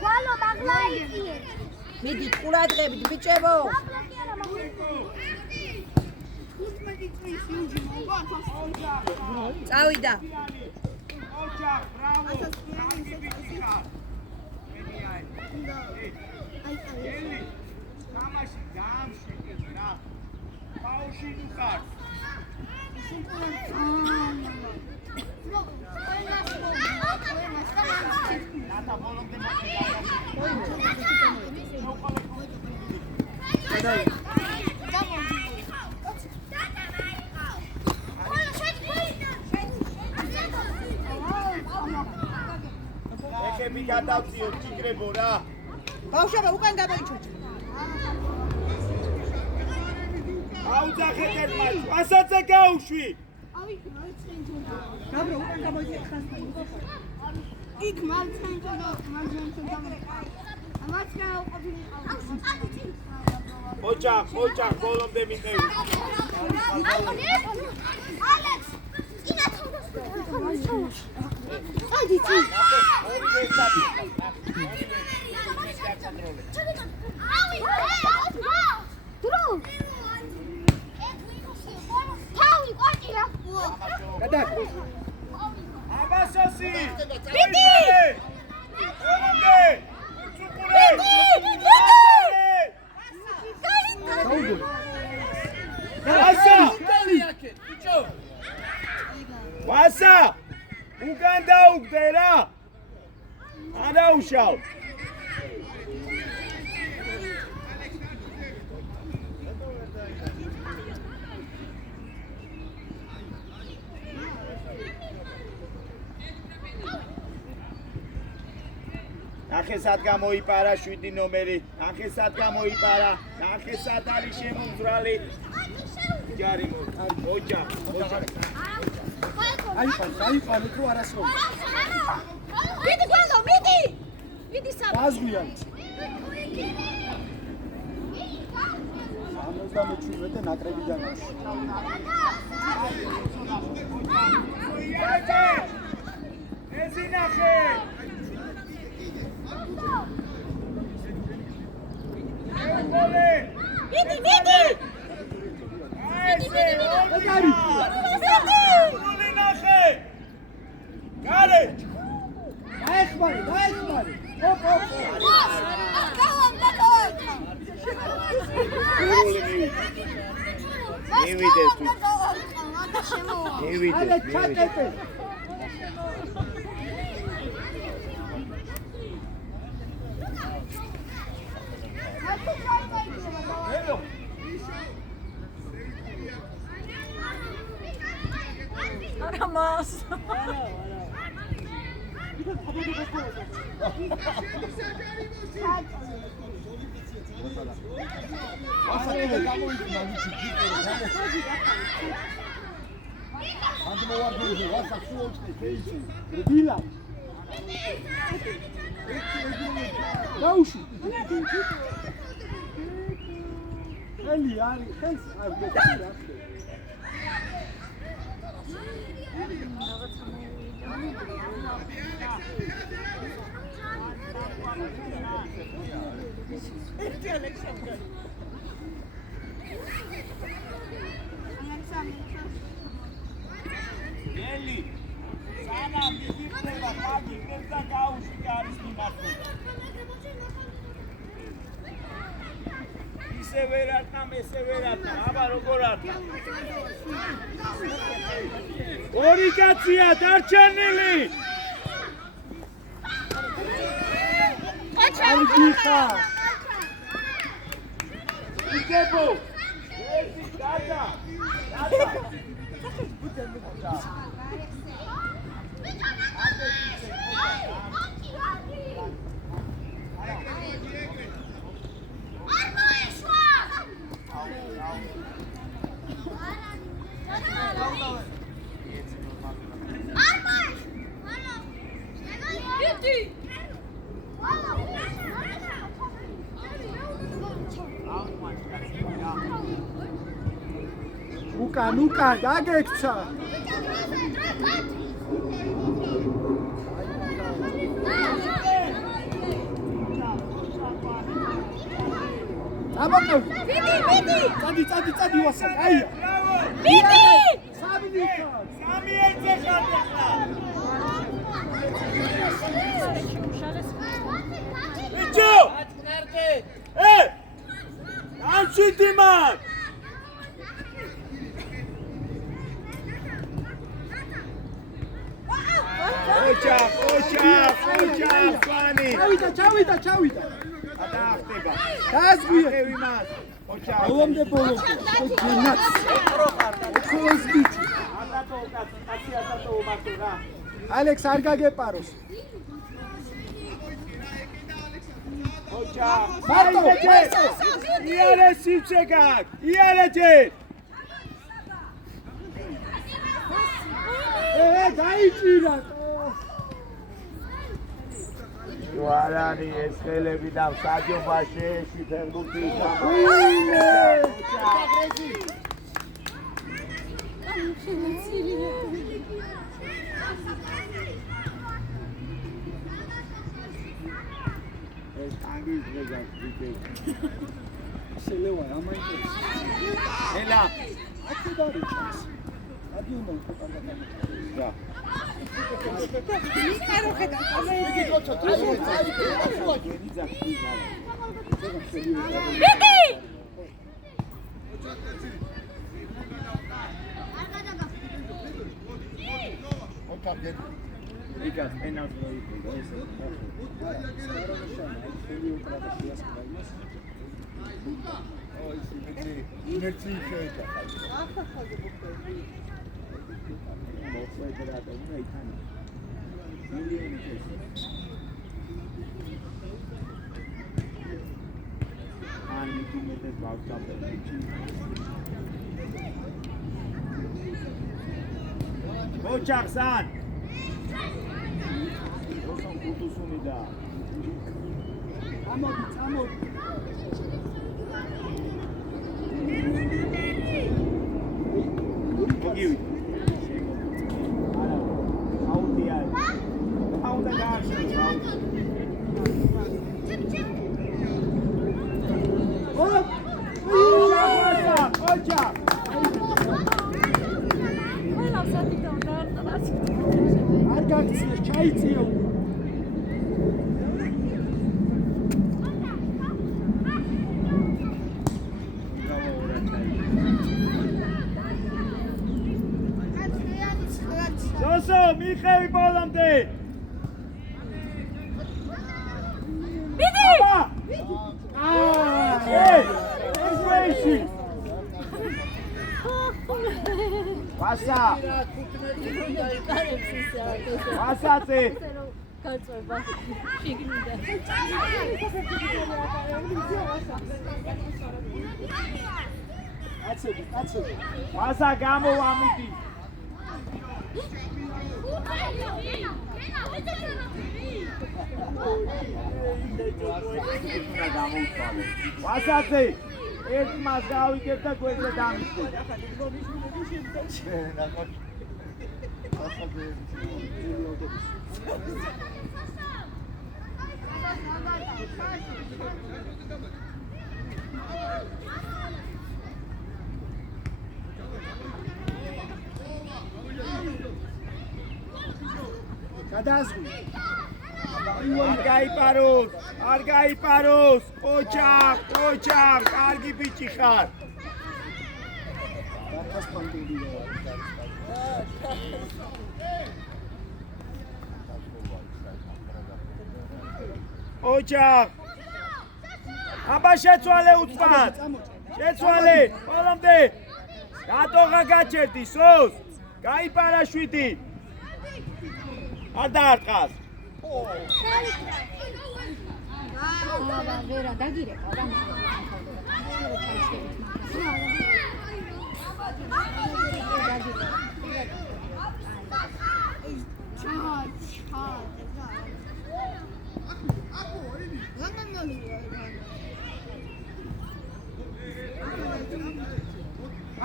Qualo maglaiki. მიდი ყურადღებით ბიჭებო. წავიდა. ეხები გადავწიო ტიგრებო რა. ბავშვებო უკან გამოიჩუქ. აუძახეთ ერთმანეთს, ასაც გაუშვი. გაბრო უკან გამოიჩუქ ხან. იქ მარცხენიდან ამაცა ყოფილი ოჯახ ბოლომდე მიყევი. ალექს ინა თავს ადი წი დრო თავი ყვაჭია გადა აბასოსი ბიდი ბოლომდე ვასა უკან დაუგდე რა არაუშავ ნახესად გამოიპარა 7 ნომერი ნახესად გამოიპარა ნახესად არის შემოძრალი ჯარი ოჯახ აიყვანეთ რო არასრული. მიდი გვალო, მიდი სამ. გაზღვიან. 77 ნაკრები დანარჩი. ეზინახე მიდი გარე დაეხმარი. ოპ. მივიდეს ჩაკეტე. არამას. ასაკი გამოიძნა ვიცი გიტორი. αντმოვარდები ვასა სულწე ფეიჩი. დილა. დაუში. ხელი არის, ხელს არ გექირა. ერთი ალექსანდრე. ელი სანა მიგიწევა კარგი კერძა გაუში არის მიმართული ისე ვერ არტყამ ესე ვერ არტყამ აბა როგორ არტყამ ორი კაცია დარჩენილი აიგიხა. იგებო ერთი გადა უკან დაგექცა. აბაკო. მიდი. წადი ვასა. აია. მიდი. სამი ნიკა. სამი ერთზე ხარ ახლა. ბიჭო! ამშვიდი მან! ოჯახ, ფანი! ჩავიდა. ადახტება. დაზღვია. ევი მას. ოჯახ. ბოლომდე. გენაც. ხოლოს ბიჭი. ანდატო კაცი ანდატო უმართო რა. ალექს არ გაგეპაროს. ოჯახ. მარტო. იარე სიჩეგაკ. იარე ჯე. დაიჭირა. ჯوارანი ეს ხელები და საჯობაში ეში ფერგუთი ეს ანგის დღეს ვიდე შელევა ამაინტერესებს. ელა აკი დარიჭას. ადი უნდა უკანდა. რა მიხარო ხედა. მიდი. იკაც ენას მოიწოდა ეს ინერცი შეიძლება მოხდა და უნდა ითანა მილიონი ეს ან მიტინგებს ვავსაბები ოჯახსან როსონ გუთუსუნი და ამოდი. მოგივი არა აუდია აუდა გააშენე ოჯახ არ გაქციეს, ჩაიწიო. სოსო მიხევი ბოლომდე მიდი. ეს ვეში ვასა ვასაცი გაწובה შიგნიდან აცები. ვასა გამოვამიდი ვასაცი ერთ მას გავიგებ და გვერდზე დამისვი გადაასვი. არ გაიპაროს ოჯახ კარგი ბიჭი ხარ დაფას პანტული რა. ოჯახ აბა შეცვალე უცბად შეცვალე ბოლომდე რატოღა გაჩერდი სოს გაიპარა შვიდი არ დაარტყას ვერა დაგირეკა და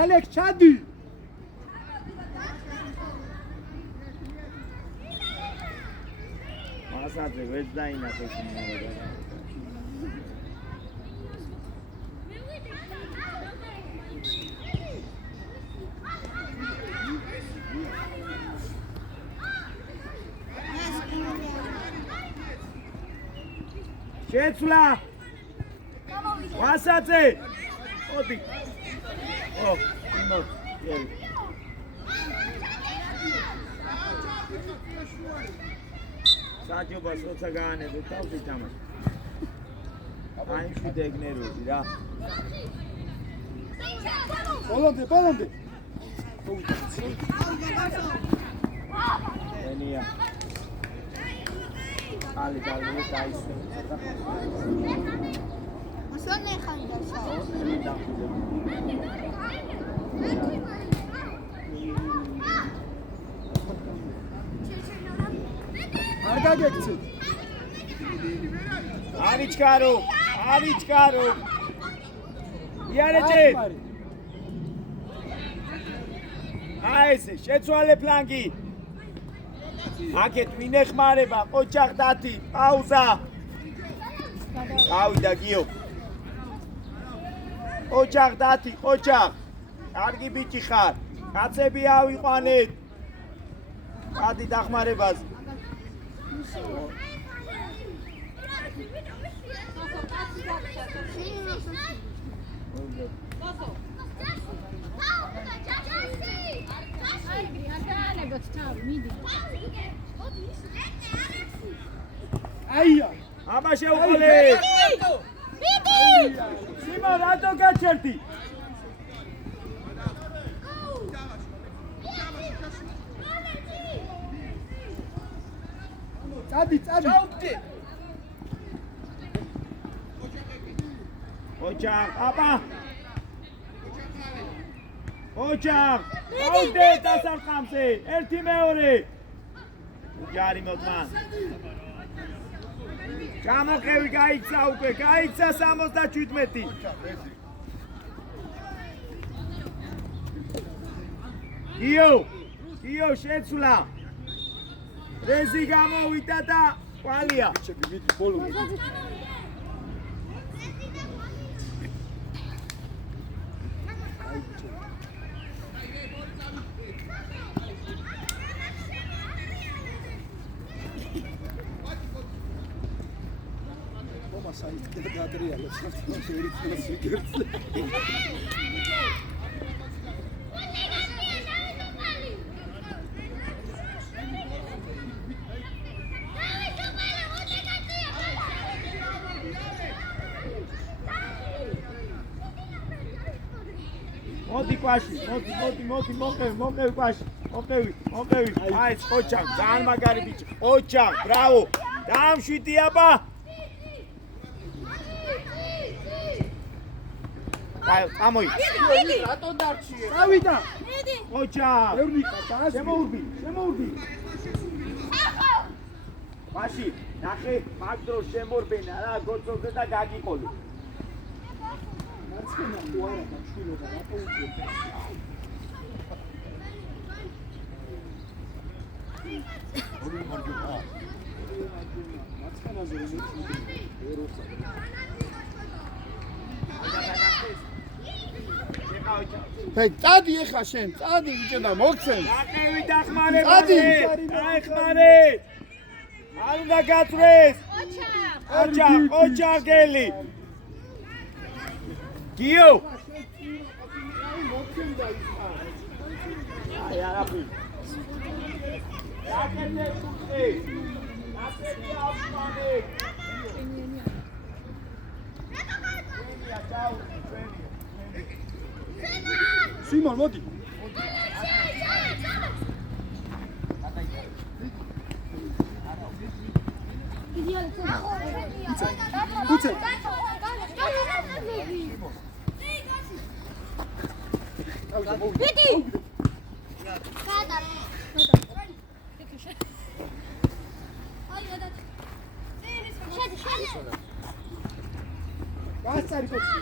ალექ ჩადი. ვასაძე ვეც დაინახეს იმედა. შეცვლა ვასაძე მოდი ო მოდი საჯობას როცა გაანებო თავი თამაში აი შედეგნეროდი რა ბოლომდე ენია ალი დაისო მოსონე ხანდაშა არ გაგექცეთ არიჩკარო იარეჯე აი ესე შეცვალე ფლანგი აკეთ ვინ ეხმარება ყოჩახ დათი პაუზა გავიდა გიო ყოჩახ დათი ყოჩახ კარგი ბიჭი ხარ კაცები ავიყვანეთ ადი დახმარებას აია აბა შეუყოლე სიმო რატო გაჩერდი წადი ოჯახ აბა ოჯახ აუდე დასარხამზე ერთი მეორე ჯარი მოწმან გამოყევი გაიქცა უკვე გაიქცა 77 გიო შეცვლა რეზი გამოვიდა და ყვალია მიდი ბოლომდე საერთოდ გადრიალებს ერთმანეთს ვიგებთ მოდი კვაში მოყევი კვაში მოყევი აი ოჯახ ძალიან მაგარი ბიჭი ოჯახ ბრავო დამშვიდი აბა აი ამოი რატო დარჩიე? წავიდა ოჯახ ევრიკა შემოურბი მაში ნახე მაგ დროს შემორბენა რა გოცოზე და გაგიყოლე მარცხენა თუ არა დაშვილობა რატო უძებდა მარცხენაზე რომ ეროცა ჰეი, წადი ეხლა შენ, წადი ბიჭო და მოგცემ. ნახევი დახმარება. დაეხმარე. არ უნდა გაწვეს. ოჯახელი. გიო. აი არაფერი. დაგეთე ხუთი. ნახევი ავსმანე. სიმონ მოდი. უცე. ბიდი. გადა. გასწარი კაცი.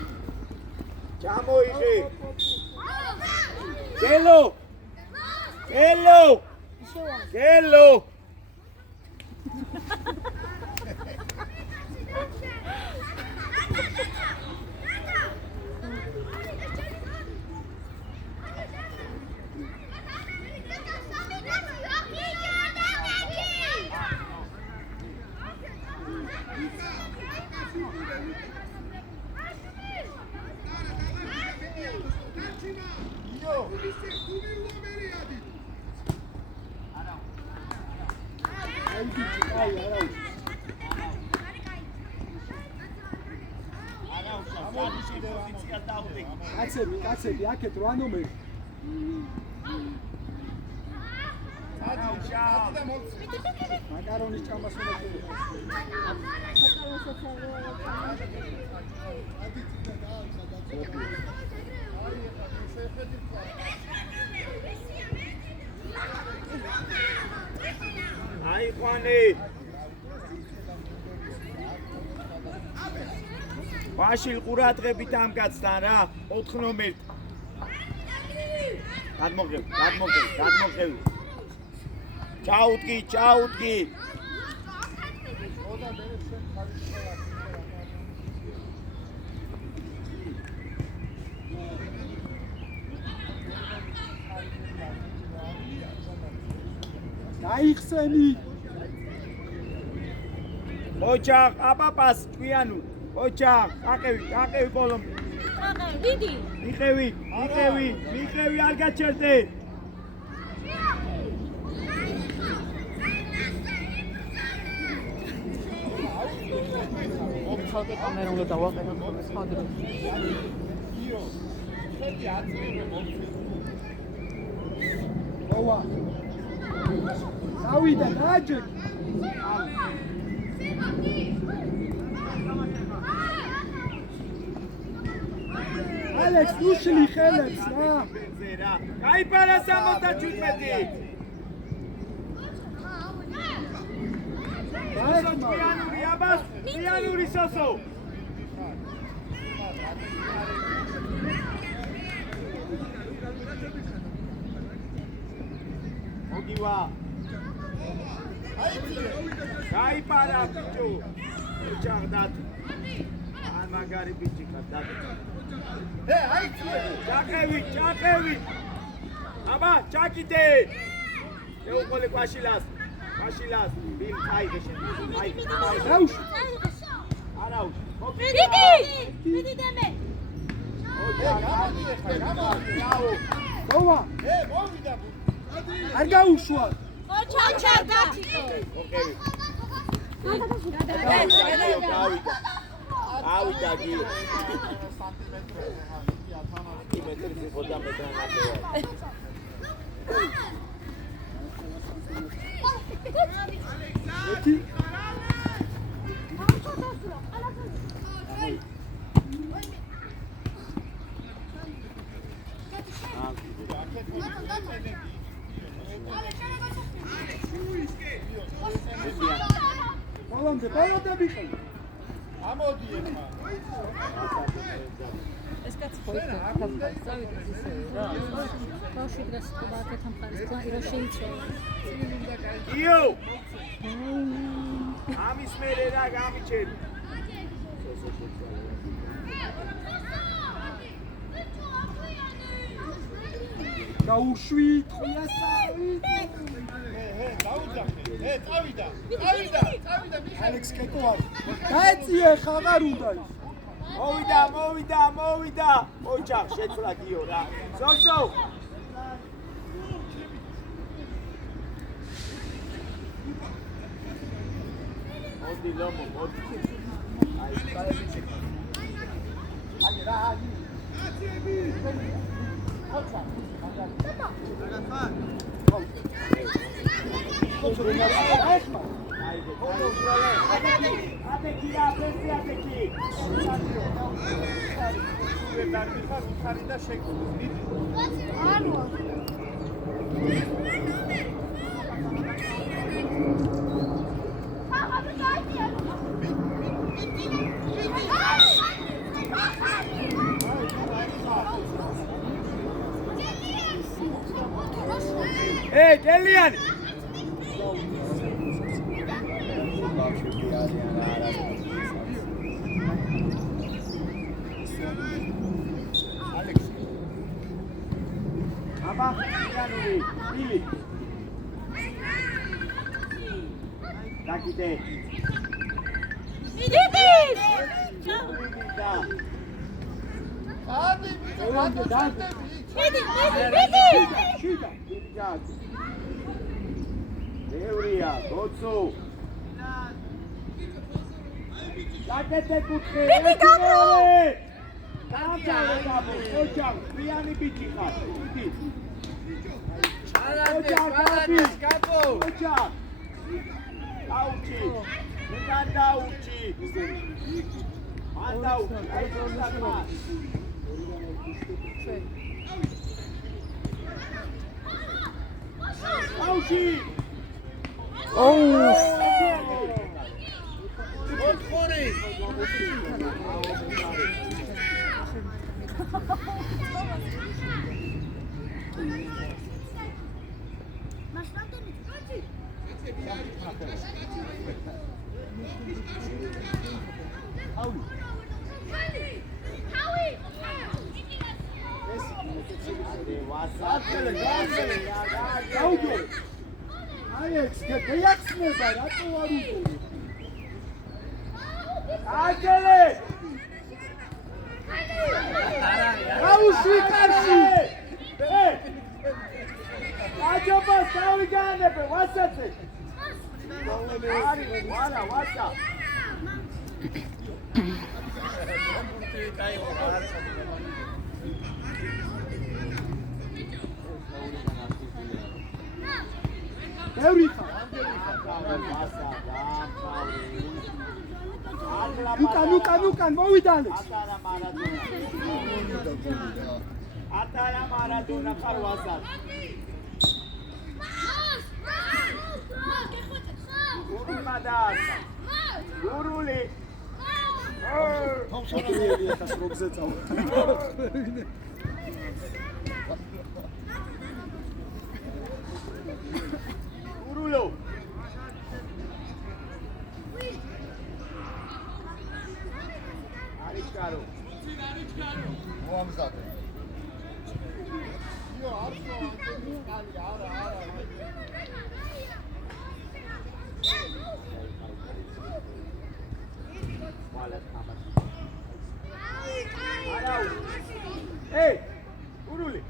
ჩამოიღე. გელო. აი ბიჭი, აი არა. კაცები, აქეთ 8 ნომერი. მაკარონის ჭამას უნდა აი ყვანი ვაშილ ყურადღებით ამ კაცთან რა 4 ნომერი გადმოღები ჩაუდგი გაიხსენი ოჯახ აპაპას ჭვიანუ ოჯახ აყევი ბოლომ დიდი მიყევი არ გაჩერდე ცალკე კამერა უნდა დავაყენოთ ხანდროს. ოვა ავიდა დაჯე ალექს უშლი ხელებს რა გაიფარა 77 Pianuri Soso. Ogiwa. Gai para pichu. Chagdat. Almagari pichi kadat. Hey, Chakevi. Aba, Chakite. Eu cole Pashilas. Bim kai geshen. რაუში Araus. დიდი დემე ოვა არ გაუშვა ოჩაჩარდა ავიდა გი სანტიმეტრი ხოდა მეტრანატეა ეთი ბოლომდე ბიხე ამოდი ეხა ეს კაცი ხო იქ წავიდა ისე რა ბავშვი დღეს ყობათ ამხარის რა შეიცვალა იო ამის მერე რა გამიჩერი გაუშვი ხვიასავი წავიდა ალექს კეკوار დაეწიე ხაღარ უნდა მოვიდა ოჯახ შეცვლა გიო რა სოსო მოდი ლომო მოდი აი რა აციები ხოცა Hey, Delian! Alex. Aba, Pianuri, Billy. Dakite. დიდი შიდა ევრია გოცო ლაკეთე კუთხე მიდი გამო გამჭარე გამო ოჯახ ვიანი ბიჭი ხარ მიდი Palades, capo! ოჯახ აუჩი მიდან დაუჩი ანდაუჩი აი პროგრამა აუჩი ოთხორი! აიექს გეახსნება რატო არ უყური აჯელე აუშვი კარში აჯობას დავიგანებე ვასაცე არის ვარა ვასა ბევრი ხარ უკან მოვიდა ალექს ატარა მარადონა ხარ ვასა გურული ხომსონელი ხას როგზე წავა გურულო არიჩკარო მოამზადე. იო, არსო, არა. Hey, Uruli.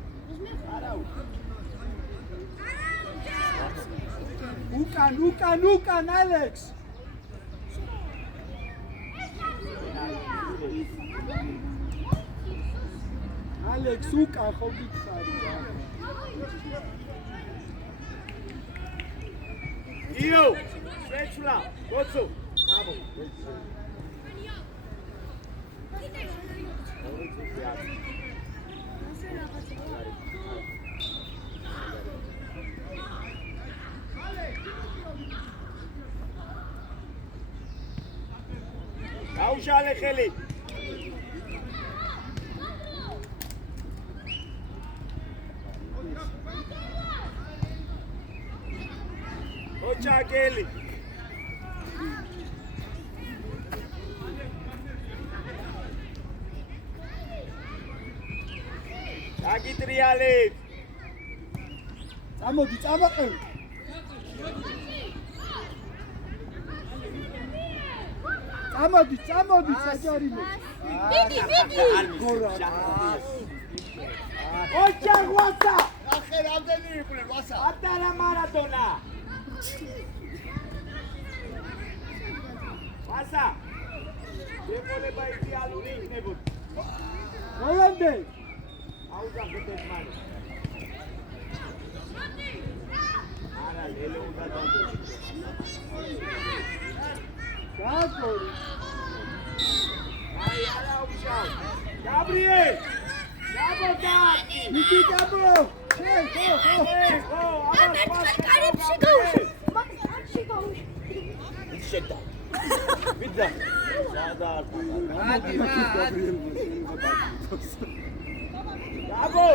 Ukan, Alex. Alex, ukan, ხო გითხარი. იო, შეჩვლა, გოცო. გამო. აუშალე ხელი. ოჩაგელი. აგიტრიალე. წამოდი, წამოყევი. წამოდი, საჯარიმო. მიდი. ოჩაგ ვასა. ახე რამდენი იყვნენ ვასა? ატარა მარადონა. ვასა. შეყოლება იდეალური იქნებოდა. როლანდე. აუძახეთ მან. არა, ლელე უნდა დავდო. გაგორი. აი, არა უშავ. გაბრიელ. გაბოდაკი. მიდი გაბო. ხო, აბა კარებში გავუშვი. კარებში გავუშვი. შედა. ვიდა. სადარ. ადი. გაბო.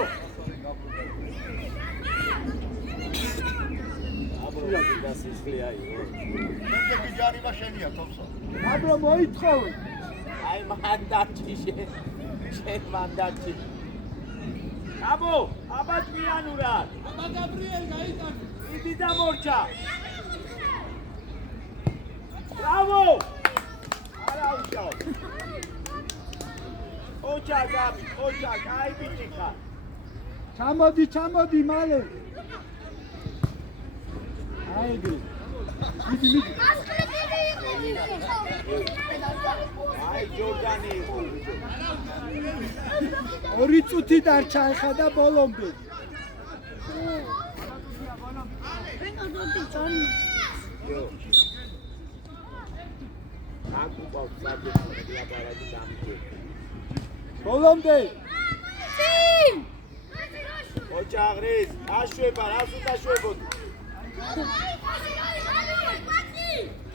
მე ბიჯარიმა შენია თომსო. აბრო მოითხოვე. აი მანდატი შენ მანდატი. აბო, აბა თვიანურა. აბა გაბრიელ გაიტანე. იდი და მორჩა. ბრავო! არა უშავ. ოჯა გაბი, ოჯა, აი ბიჭი ხარ. ჩამოდი მალე. აი გე. მიდი. აი ჯორდანი იყო. 2 წუთი დარჩა ახლა და ბოლომდე. აკუპავ საბჭოთა ლაპარაკი დამჭი. ბოლომდე. ოჯაღრის, აშვება, რას უნდა შვებოდი?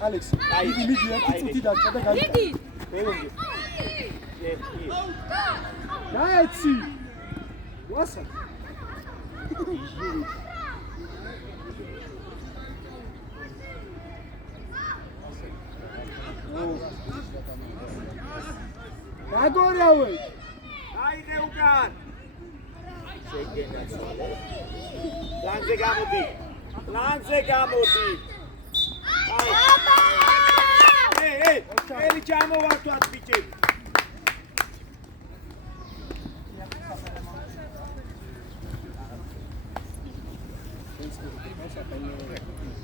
ალექს, მიდი 1 წუთი დარჩა და გაიგე. მიდი. ბოლომდე. ერთი. გაეცი. ვასა. გაგორევე. აიღე უკან. შეგენაცვალე. ლანზე გამოდი. ლანზე გამოდი. აი. ელი ჩამოვართვათ ბიჭი.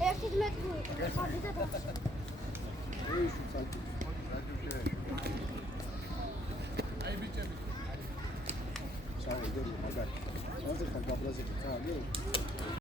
ერთი მეტრი. საერთოდ მაგარი. მოძებნა გაბრაზები წააგე.